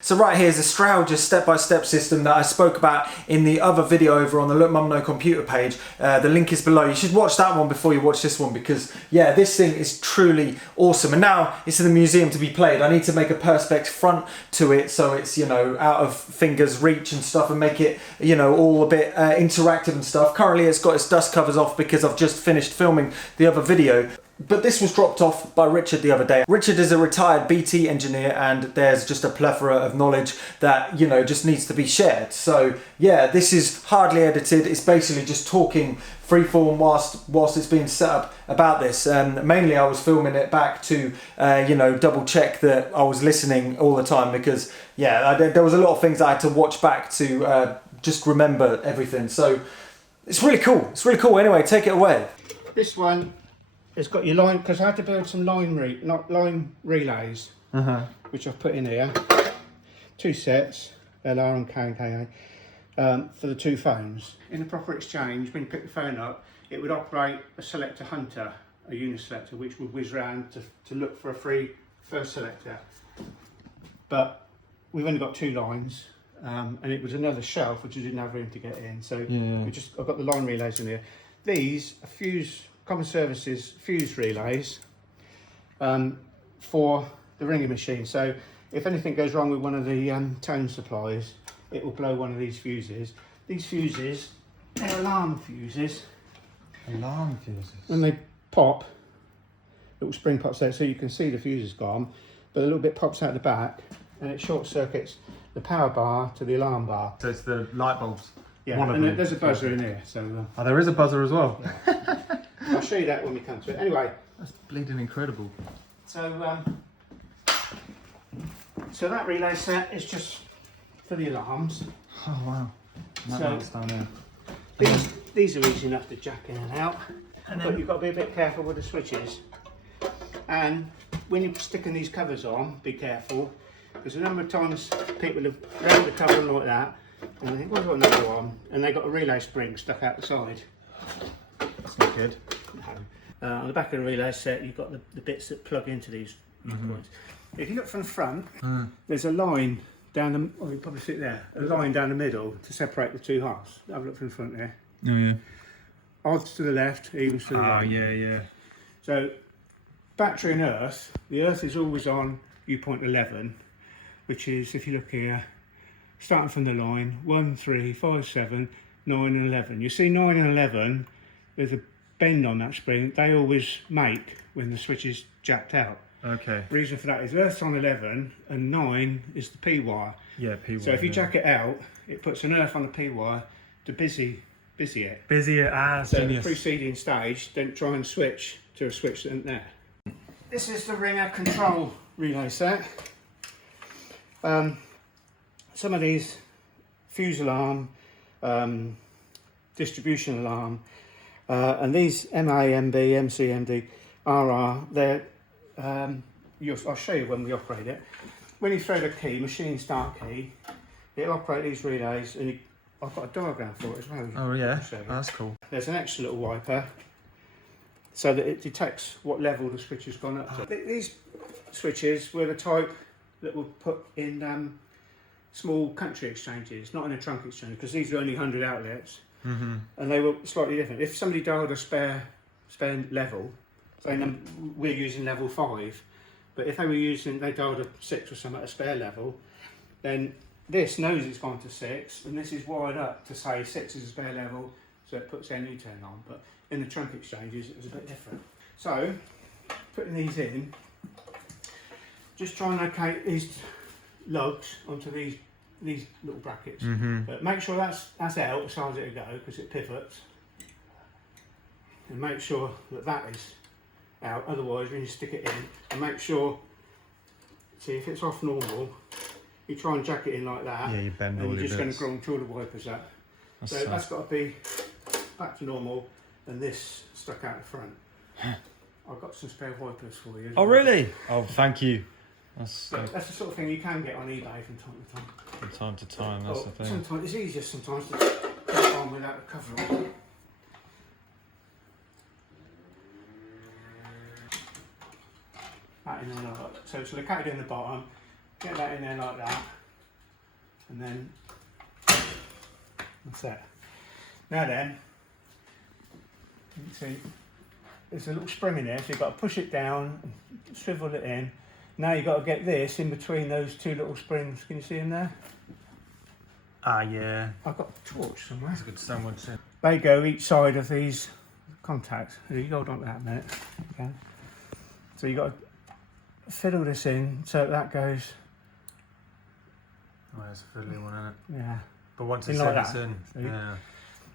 So right here is a Strowger step-by-step system that I spoke about in the other video over on the Look Mum No Computer page. The link is below. You should watch that one before you watch this one because, yeah, this thing is truly awesome. And now it's in the museum to be played. I need to make a Perspex front to it so it's, you know, out of fingers reach and stuff and make it, you know, all a bit interactive and stuff. Currently it's got its dust covers off because I've just finished filming the other video. But this was dropped off by Richard the other day. Richard is a retired BT engineer and there's just a plethora of knowledge that, you know, just needs to be shared. So yeah, this is hardly edited. It's basically just talking freeform whilst it's being set up about this. Mainly I was filming it back to, you know, double check that I was listening all the time because, yeah, there was a lot of things I had to watch back to just remember everything. So it's really cool. It's really cool. Anyway, take it away. This one, it's got your line, because I had to build some line relays, which I've put in here. 2 sets, LR and K and KA, for the 2 phones. In the proper exchange, when you pick the phone up, it would operate a selector hunter, a uniselector, which would whiz round to look for a free first selector. But we've only got 2 lines, and it was another shelf which I didn't have room to get in. So I've got the line relays in here. These are common services fuse relays for the ringing machine. So if anything goes wrong with one of the tone supplies, it will blow one of these fuses. These fuses, they're alarm fuses. Alarm fuses? When they pop, little spring pops there so you can see the fuse is gone, but a little bit pops out the back and it short circuits the power bar to the alarm bar. So it's the light bulbs? Yeah, and there's a buzzer in here. So oh, there is a buzzer as well? Yeah. I'll show you that when we come to it. Anyway. That's bleeding incredible. So, so that relay set is just for the alarms. Oh wow. That's down there. These are easy enough to jack in and out, but you've got to be a bit careful with the switches. And when you're sticking these covers on, be careful, because a number of times people have grabbed the cover like that, and they think, well, I've got another one, and they've got a relay spring stuck out the side. That's not good. No. On the back of the relay set, you've got the bits that plug into these points. If you look from the front, there's a line down the, oh, you can probably see it there, a line down the middle to separate the 2 halves. Have a look from the front there. Oh yeah. Odds to the left, evens to the right. Oh yeah, yeah. So, battery and earth, the earth is always on viewpoint 11, which is, if you look here, starting from the line, 1, 3, 5, 7, 9 and 11. You see 9 and 11, there's a bend on that spring. They always make when the switch is jacked out. Okay. Reason for that is earth's on 11 and 9 is the P wire. Yeah, P wire. So if you jack it out, it puts an earth on the P wire to busy it. Busy it as. So the preceding stage, don't try and switch to a switch that isn't there. This is the ringer control relay set. Some of these fuse alarm, distribution alarm, and these MA, MB, MC, MD, RR, they're, I'll show you when we operate it. When you throw the key, machine start key, it'll operate these relays, and I've got a diagram for it as well. Oh yeah, that's cool. There's an extra little wiper, so that it detects what level the switch has gone up to. These switches were the type that were put in small country exchanges, not in a trunk exchange, because these were only 100 outlets, and they were slightly different. If somebody dialed a spare level, say we're using level 5, but if they dialed a 6 or something at a spare level, then this knows it's gone to 6, and this is wired up to say 6 is a spare level, so it puts their new turn on. But in the trunk exchanges, it was a bit different. So, putting these in, just try and locate these lugs onto these little brackets. But make sure that's out as far as it'll go, because it pivots. And make sure that is out, otherwise when you stick it in, and make sure, see if it's off normal, you try and jack it in like that, yeah, you bend and all you're just going bits. to grunge all the wipers up. So that's got to be back to normal, and this stuck out the front. I've got some spare wipers for you. Oh really? Oh, thank you. That's the sort of thing you can get on eBay from time to time. From time to time, that's the thing. Sometimes it's easier sometimes to put it on without a cover on. That in there like that. So it's located in the bottom. Get that in there like that. and then that's it. Now then, you can see there's a little spring in there, so you've got to push it down, swivel it in. Now you've got to get this in between those two little springs. Can you see them there? Ah, yeah. I've got a torch somewhere. That's a good sandwich. They go each side of these contacts. You hold on to that a minute. Okay. So you've got to fiddle this in so that goes. Oh, it's a fiddly one, isn't it? Yeah. But once it's like in, that. it's in. See? Yeah.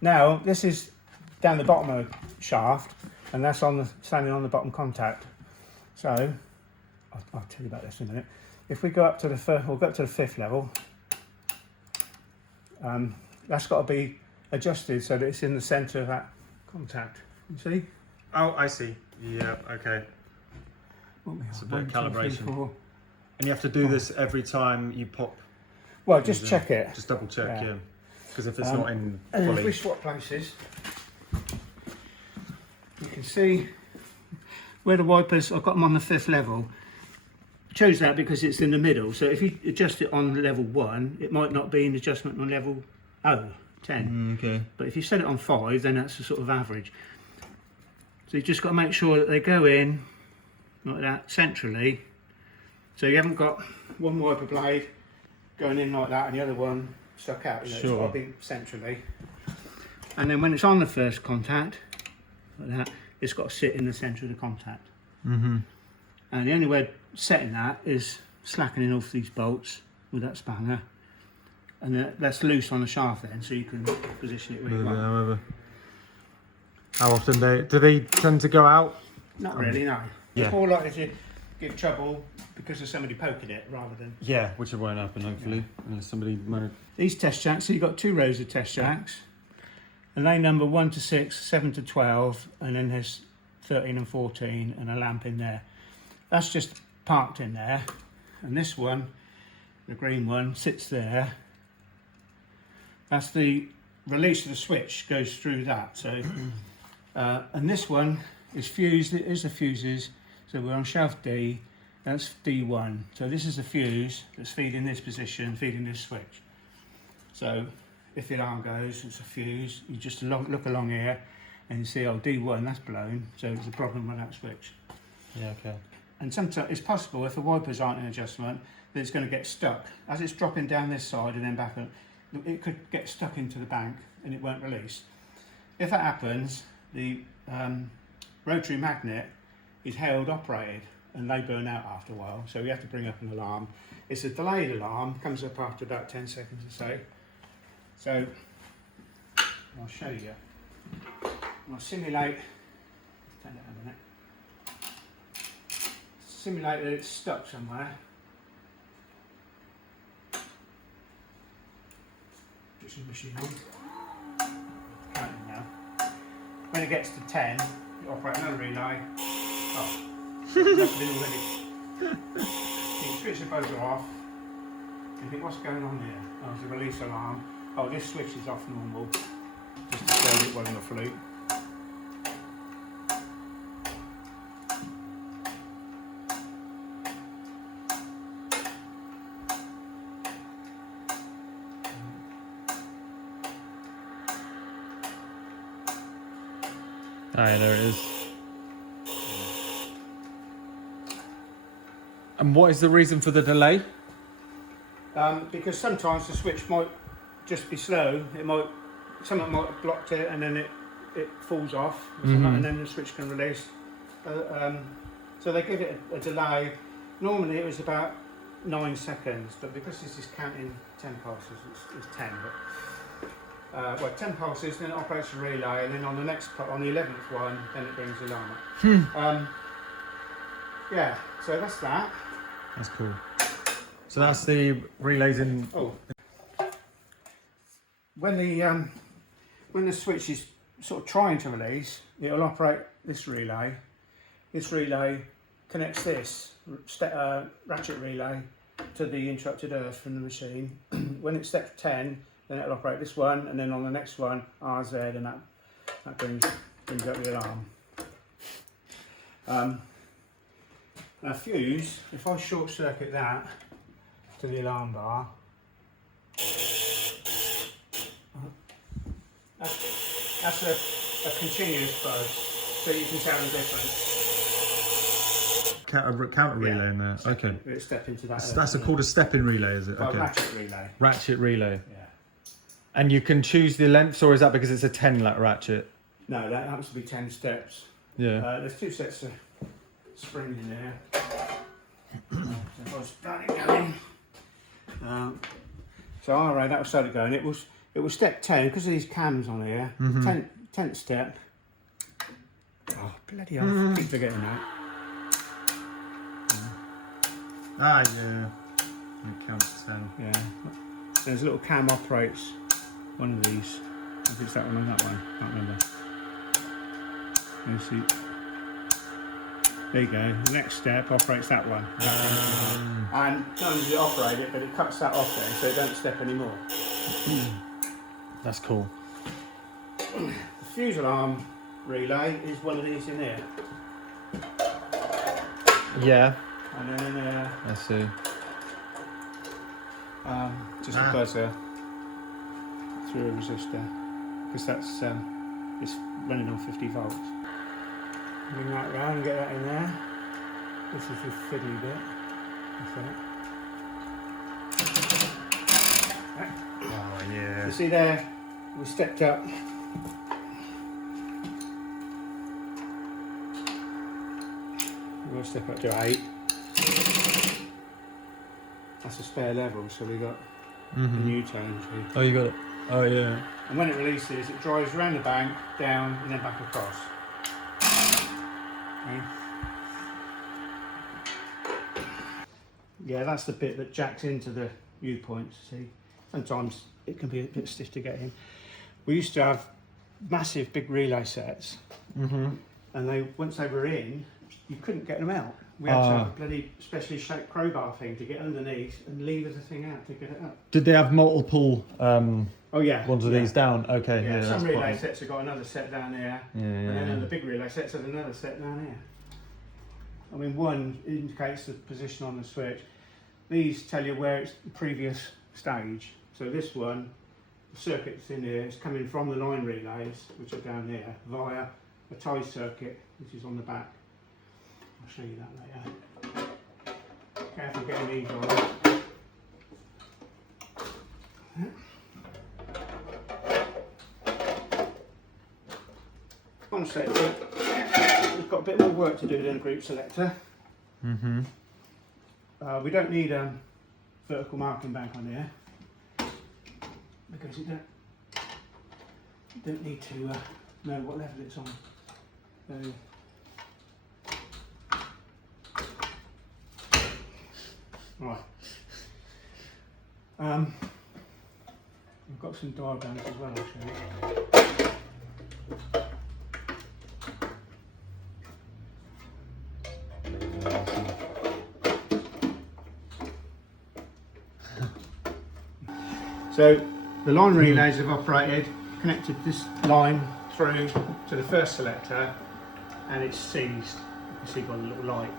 Now this is down the bottom of the shaft, and that's on the standing on the bottom contact. So I'll tell you about this in a minute. If we go up to the first, we'll go up to the 5th level. That's got to be adjusted so that it's in the centre of that contact. You see? Oh, I see. Yeah, okay. It's a bit of calibration. 2, 3, 4. And you have to do this every time you pop. Well, just check it. Just double check, Yeah. yeah. Because if it's not in And if we fully. swap places, you can see where the wipers, I've got them on the 5th level. Chose that because it's in the middle, so if you adjust it on level 1, it might not be an adjustment on level 10. Okay. But if you set it on 5, then that's a sort of average. So you've just got to make sure that they go in like that centrally, so you haven't got one wiper blade going in like that and the other one stuck out. You know, Sure. It's got to be centrally. And then when it's on the first contact, like that, it's got to sit in the centre of the contact. Mm-hmm. And the only way of setting that is slackening off these bolts with that spanner, and that's loose on the shaft then, so you can position it where you want. How often do they tend to go out? Not really, no. Yeah. It's more likely to give trouble because of somebody poking it rather than... Yeah, which won't happen hopefully. Unless somebody might. These test jacks, so you've got 2 rows of test jacks, and they number 1 to 6, 7 to 12, and then there's 13 and 14 and a lamp in there. That's just parked in there, and this one, the green one, sits there. That's the release of the switch goes through that. So, and this one is fused. It is the fuses. So we're on shaft D. That's D1. So this is the fuse that's feeding this position, feeding this switch. So if the alarm goes, it's a fuse. You just look along here, and you see, oh, D1, that's blown. So there's a problem with that switch. Yeah, okay. And sometimes it's possible if the wipers aren't in adjustment that it's going to get stuck. As it's dropping down this side and then back up, it could get stuck into the bank and it won't release. If that happens, the rotary magnet is held operated and they burn out after a while, so we have to bring up an alarm. It's a delayed alarm, comes up after about 10 seconds or so. So I'll show you. I'll simulate, turn it a minute. Simulate that it's stuck somewhere. Switch the machine on. Counting now. When it gets to 10, you operate another relay. Oh, nothing already. You can switch the buzzer off. You think, what's going on here? Oh, it's a release alarm. Oh, this switch is off normal. Just to show it wasn't a fluke. Alright, there it is. And what is the reason for the delay? Because sometimes the switch might just be slow. Something might have blocked it, and then it falls off, or something, and then the switch can release. So they give it a delay. Normally it was about 9 seconds, but because this is counting 10 pulses, it's 10. But 10 pulses, then it operates a relay, and then on the 11th one, then it brings the alarm up. Yeah, so that's that. That's cool. So that's the relays in. Oh, when the switch is sort of trying to release, it'll operate this relay. This relay connects this ratchet relay to the interrupted earth from the machine. When it's set to 10, then it'll operate this one, and then on the next one, RZ, and that brings up the alarm. Now fuse, if I short circuit that to the alarm bar, That's a continuous buzz, so you can tell the difference. Counter relay in there. Okay. Step into that. That's called a step-in relay, is it? Okay. Ratchet relay. Ratchet relay. Yeah. And you can choose the length, or is that because it's a 10 ratchet? No, that happens to be 10 steps. Yeah. There's 2 sets of spring in there. So if I start it going. So alright, that was started going. It was step 10 because of these cams on here. 10th step. Oh bloody hell! Keep forgetting that. Ah, yeah. It counts 10. Yeah. There's a little cam operates one of these. If it's that one or that one, I can't remember. You see. There you go. The next step operates that one. And not only does it operate it, but it cuts that off there, so it don't step anymore. That's cool. The fuse alarm relay is one of these in here. Yeah. And then I see. just a buzzer through a resistor, because that's it's running on 50 volts. Bring that round and get that in there. This is the fiddly bit. That's it. Oh yeah. You see there, we stepped up. We'll step up to 8. That's a spare level, so we got a new tone tree. Oh, you got it. Oh yeah. And when it releases, it drives around the bank, down, and then back across. Okay. Yeah, that's the bit that jacks into the viewpoint. See, sometimes it can be a bit stiff to get in. We used to have massive big relay sets, and once they were in, you couldn't get them out. We had to have a bloody specially shaped crowbar thing to get underneath and lever the thing out to get it up. Did they have multiple Oh yeah. ones of these down? Okay. Yeah, Yeah, some relay sets have got another set down there, Yeah, and then the big relay sets have another set down here. I mean, one indicates the position on the switch. These tell you where it's the previous stage. So this one, the circuit that's in here, is coming from the line relays, which are down there, via a tie circuit, which is on the back. I'll show you that later. Careful getting these on. On set, we've got a bit more work to do than a group selector. We don't need a vertical marking bank on here because you don't need to know what level it's on. So, right. We've got some diagrams as well, I'll show you. So the line relays have operated, connected this line through to the first selector, and it's seized. You can see by the little light.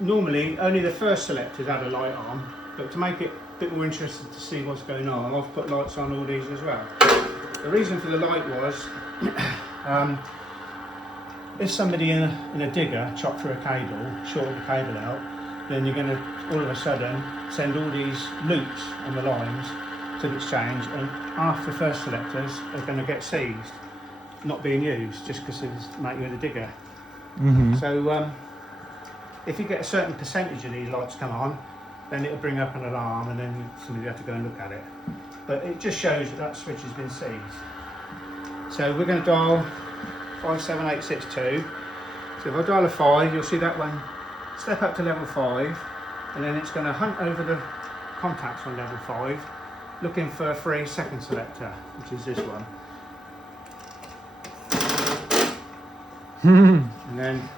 Normally only the first selector's had a light on, but to make it a bit more interesting to see what's going on, I've put lights on all these as well. The reason for the light was if somebody in a digger chopped through a cable, shorted the cable out, then you're going to all of a sudden send all these loops on the lines to the exchange, and half the first selectors are going to get seized, not being used, just because it's making you in a digger. So if you get a certain percentage of these lights come on, then it'll bring up an alarm, and then somebody will have to go and look at it. But it just shows that switch has been seized. So we're going to dial 57862. So if I dial a 5, you'll see that one step up to level 5, and then it's going to hunt over the contacts on level 5, looking for a free second selector, which is this one. And then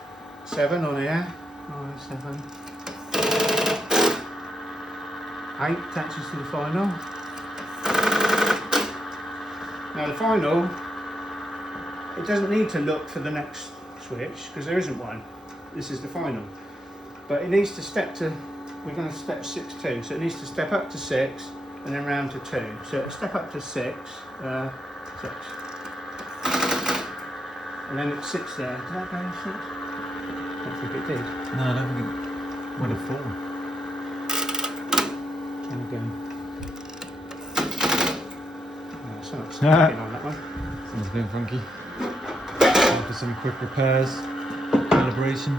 7 on here, 9, 7. 8 attaches to the final. Now the final, it doesn't need to look for the next switch because there isn't one. This is the final. But it needs to step to, we're going to step 6 2, so it needs to step up to 6 and then round to 2. So a step up to 6, 6. And then it sits there. Did that go in 6? I don't think it did. No, I don't think it would have fallen. And again. Oh, something's sticking on that one. Sounds a bit funky. Time for some quick repairs, calibration.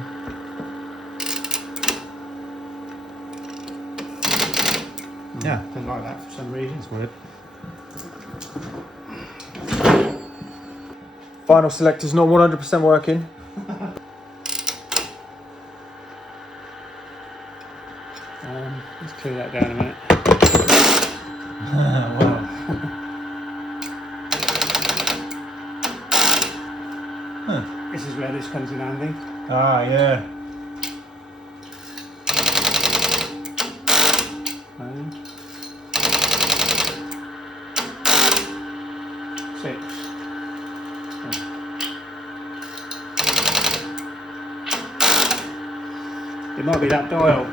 Yeah, Didn't like that for some reason. it's weird. Final selector's not 100% working. Let's clear that down a minute. Wow. Huh. This is where this comes in handy. Ah, yeah. And 6. It might be that dial.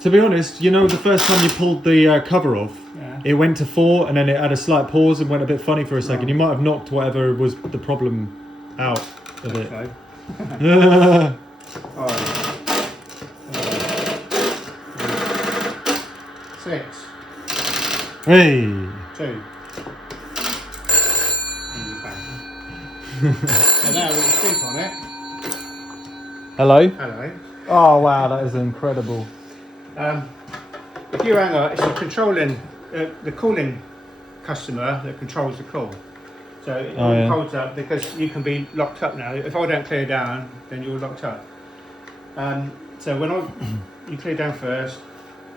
To be honest, you know, the first time you pulled the cover off, Yeah. it went to 4 and then it had a slight pause and went a bit funny for a second. Right. You might have knocked whatever was the problem out of it. Okay. Yeah. Alright. 6. Hey. 2. So now we can sleep on it. Hello. Hello. Oh wow, that is incredible. If you hang on, it's the cooling customer that controls the cool. So it all holds up because you can be locked up now. If I don't clear down, then you're locked up. So when you clear down first,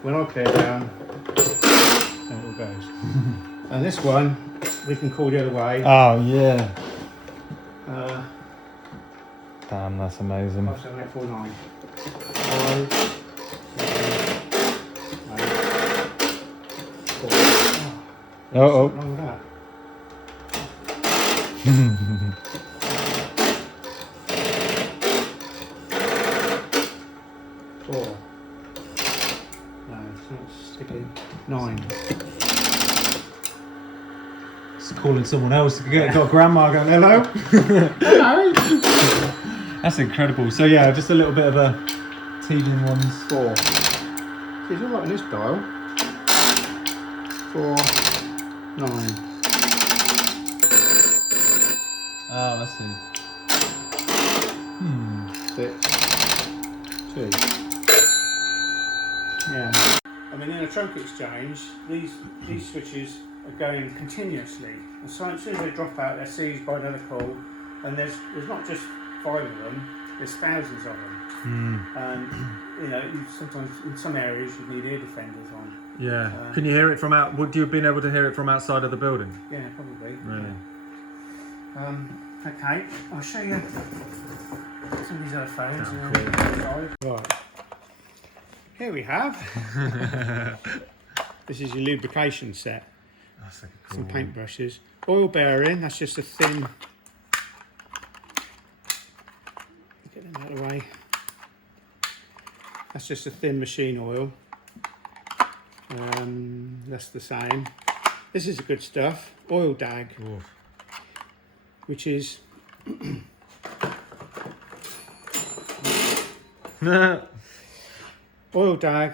when I clear down, then it all goes. And this one, we can call the other way. Oh yeah. Damn, that's amazing. 5, 7, 8, 4, 9. 5, 7, 8, 4. Uh-oh. What's wrong with that? 4. No, it's not sticking. 9. Just calling someone else. Got grandma going, hello? Hello. That's incredible. So yeah, just a little bit of a teething ones. 4. See, it's all right in this dial. 4, 9. Oh, let's see. 6, 2. Yeah. I mean, in a trunk exchange, these switches are going continuously. And so as soon as they drop out, they're seized by another call. And there's not just 5 of them, there's thousands of them. And you know, sometimes in some areas you need ear defenders on. Yeah. Can you hear it from out? Would you have been able to hear it from outside of the building? Yeah, probably. Really? Okay, I'll show you some of these other phones. Right. Here we have. This is your lubrication set. That's like a cool Some paintbrushes. Oil bearing, that's just a thin. Get them out of the way. That's just a thin machine oil. That's the same. This is the good stuff. Oil dag, which is oil dag,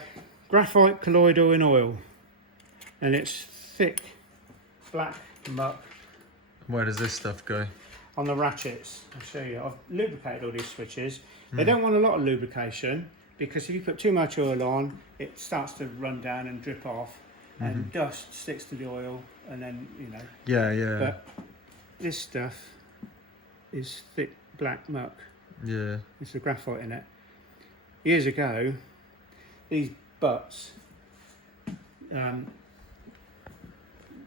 graphite colloidal in oil, and it's thick black muck. Where does this stuff go? On the ratchets. I'll show you. I've lubricated all these switches. They don't want a lot of lubrication because if you put too much oil on, it starts to run down and drip off, and dust sticks to the oil, and then you know. Yeah, yeah. But this stuff is thick black muck. Yeah. It's the graphite in it. Years ago, these butts,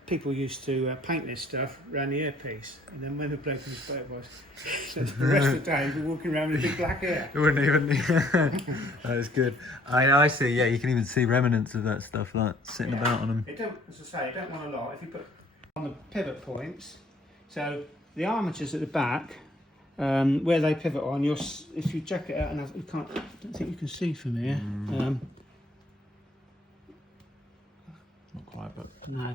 people used to paint this stuff around the earpiece, and then when the bloke in his boat was, so the rest of the day we're walking around with a big black hair. It wouldn't even. That is good. I see. Yeah, you can even see remnants of that stuff like sitting about on them. It don't, as I say, it don't want a lot. If you put on the pivot points, so the armatures at the back, where they pivot on, if you check it out, and you can't, I don't think you can see from here. Not quite, but No.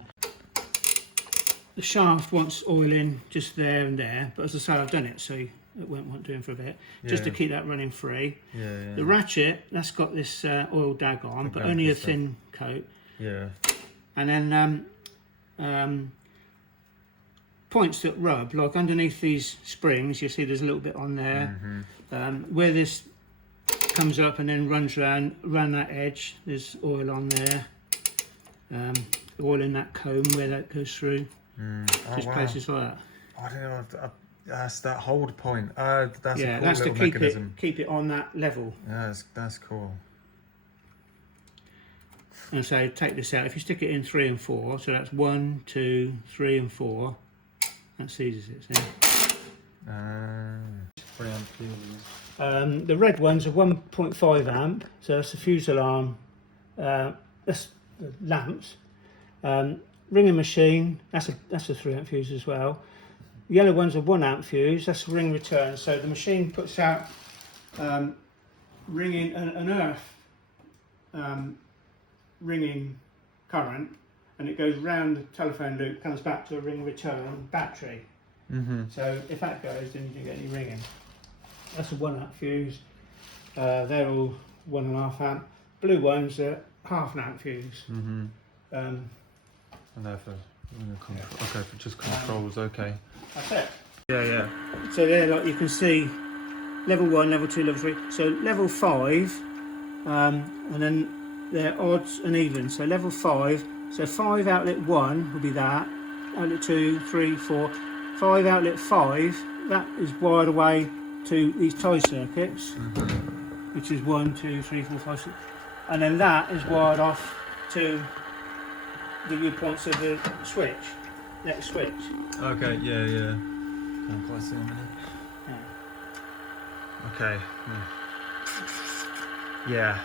The shaft wants oiling just there and there, but as I say, I've done it, so it won't want doing for a bit, just to keep that running free. Yeah. The ratchet, that's got this oil dag on, but only a thin coat. Yeah. And then points that rub, like underneath these springs, you see there's a little bit on there. Where this comes up and then runs around that edge, there's oil on there. Oil in that comb where that goes through. Just places like that. I don't know. That's that hold point. That's a cool that's little to mechanism. keep it on that level. Yeah, that's cool. And so take this out. If you stick it in 3 and 4, so that's 1, 2, 3, and 4. That seizes it. See? 3 amp fuses. The red ones are 1.5 amp, so that's the fuse alarm. That's the lamps. Ringing machine, that's a 3 amp fuse as well. The yellow one's a 1 amp fuse, that's a ring return. So the machine puts out ringing an earth ringing current, and it goes round the telephone loop, comes back to a ring return battery. So if that goes, then you don't get any ringing. That's a 1 amp fuse. They're all 1.5 amp. Blue ones are 0.5 amp fuse. And therefore, okay, for just controls, okay. That's it. Yeah. So there, like you can see, level 1, level 2, level 3. So level 5, and then they're odds and evens. So level 5, so 5 outlet 1 will be that, outlet 2, 3, 4. 5 outlet 5, that is wired away to these tie circuits, which is 1, 2, 3, 4, 5, 6. And then that is wired off to the viewpoints of the switch, next switch. Okay, yeah. Can't quite see a minute. Okay. Yeah.